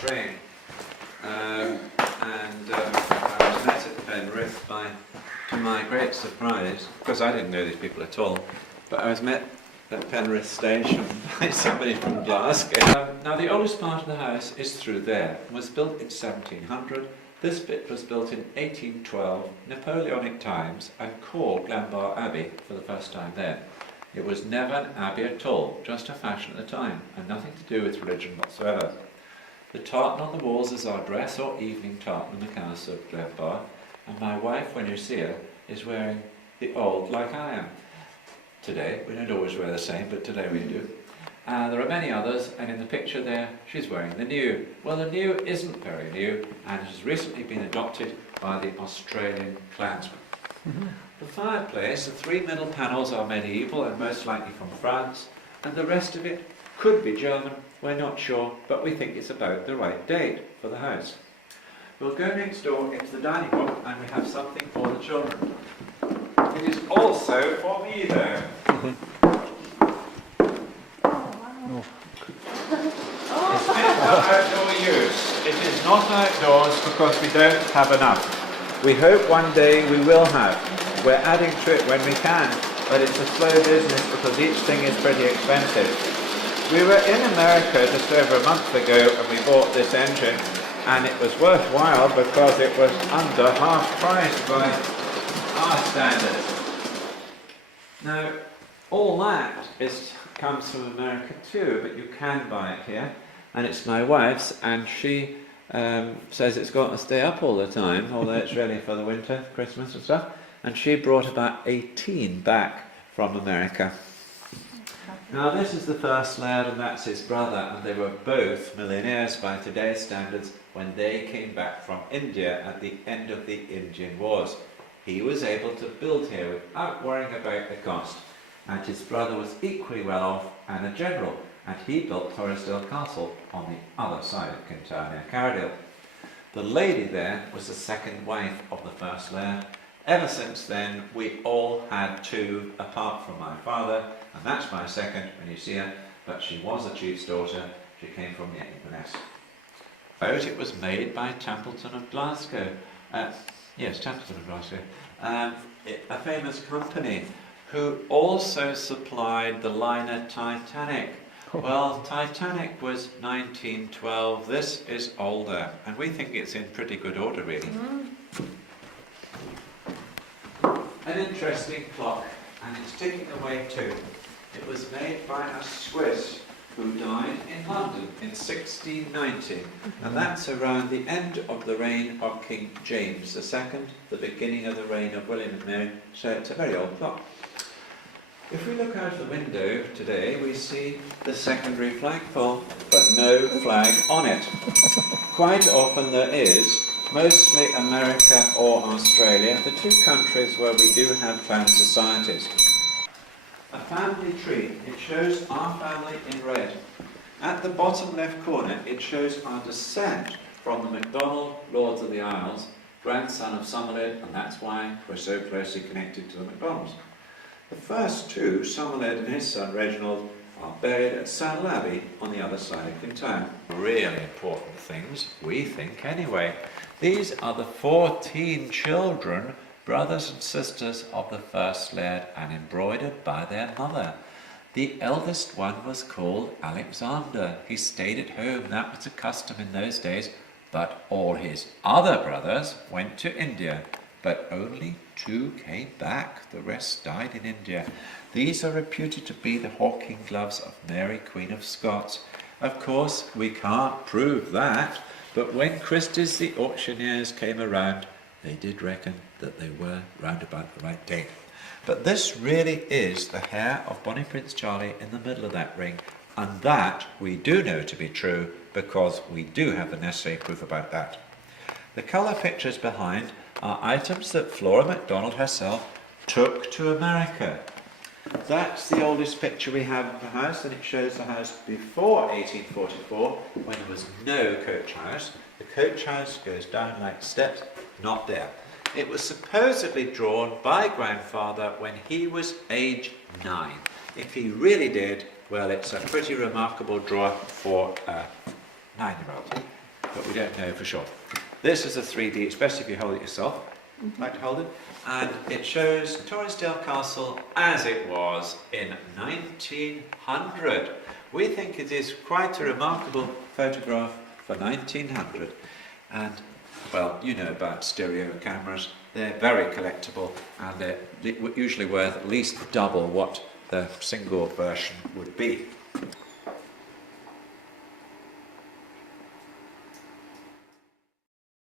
train. I was met at Penrith to my great surprise, because I didn't know these people at all, but I was met at Penrith station by somebody from Glasgow. Now the oldest part of the house is through there. It was built in 1700. This bit was built in 1812, Napoleonic times, and called Glenbarr Abbey for the first time then. It was never an abbey at all, just a fashion at the time, and nothing to do with religion whatsoever. The tartan on the walls is our dress or evening tartan, MacAlister of Glenbarr, and my wife, when you see her, is wearing the old like I am. Today, we don't always wear the same, but today we do. There are many others, and in the picture there, she's wearing the new. Well, the new isn't very new, and has recently been adopted by the Australian clansmen. The fireplace, the three middle panels are medieval and most likely from France, and the rest of it could be German, we're not sure, but we think it's about the right date for the house. We'll go next door into the dining room, and we have something for the children. It is also for me though. It's meant for outdoor use. It is not outdoors because we don't have enough. We hope one day we will have. We're adding to it when we can, but it's a slow business because each thing is pretty expensive. We were in America just over a month ago and we bought this engine, and it was worthwhile because it was under half price by our standards. Now, all that comes from America too, but you can buy it here, and it's my wife's, and she says it's got to stay up all the time, although it's really for the winter, Christmas and stuff, and she brought about 18 back from America. Now this is the first Laird, and that's his brother, and they were both millionaires by today's standards when they came back from India at the end of the Indian Wars. He was able to build here without worrying about the cost, and his brother was equally well off and a general, and he built Torresdale Castle on the other side of Kintyre near Carradale. The lady there was the second wife of the first Laird. Ever since then, we all had two, apart from my father, and that's my second when you see her, but she was a chief's daughter. She came from the Inverness. It was made by Templeton of Glasgow. Yes, Templeton of Glasgow. A famous company who also supplied the liner Titanic. Well, Titanic was 1912. This is older, and we think it's in pretty good order, really. An interesting clock, and it's ticking away too. It was made by a Swiss who died in London in 1690, and that's around the end of the reign of King James II, the beginning of the reign of William and Mary, so it's a very old clock. If we look out the window today, we see the secondary flagpole, but no flag on it. Quite often there is, mostly America or Australia, the two countries where we do have clan societies. A family tree, it shows our family in red. At the bottom left corner, it shows our descent from the MacDonald Lords of the Isles, grandson of Somerled, and that's why we're so closely connected to the MacDonalds. The first two, Somerled and his son Reginald, are buried at Mull Abbey on the other side of Kintyre. Really important things, we think anyway. These are the 14 children, brothers and sisters of the first Laird, and embroidered by their mother. The eldest one was called Alexander. He stayed at home, that was a custom in those days, but all his other brothers went to India, but only 2 came back. The rest died in India. These are reputed to be the hawking gloves of Mary, Queen of Scots. Of course, we can't prove that, but when Christie's the auctioneers came around, they did reckon that they were round about the right date. But this really is the hair of Bonnie Prince Charlie in the middle of that ring, and that we do know to be true because we do have the necessary proof about that. The colour pictures behind are items that Flora MacDonald herself took to America. That's the oldest picture we have of the house, and it shows the house before 1844, when there was no coach house. The coach house goes down like steps, not there. It was supposedly drawn by grandfather when he was age 9. If he really did, well, it's a pretty remarkable drawer for a 9-year-old. but we don't know for sure. This is a 3D, especially if you hold it yourself. Like to hold it. And it shows Torresdale Castle as it was in 1900. We think it is quite a remarkable photograph for 1900. And, well, you know about stereo cameras. They're very collectible, and they're usually worth at least double what the single version would be.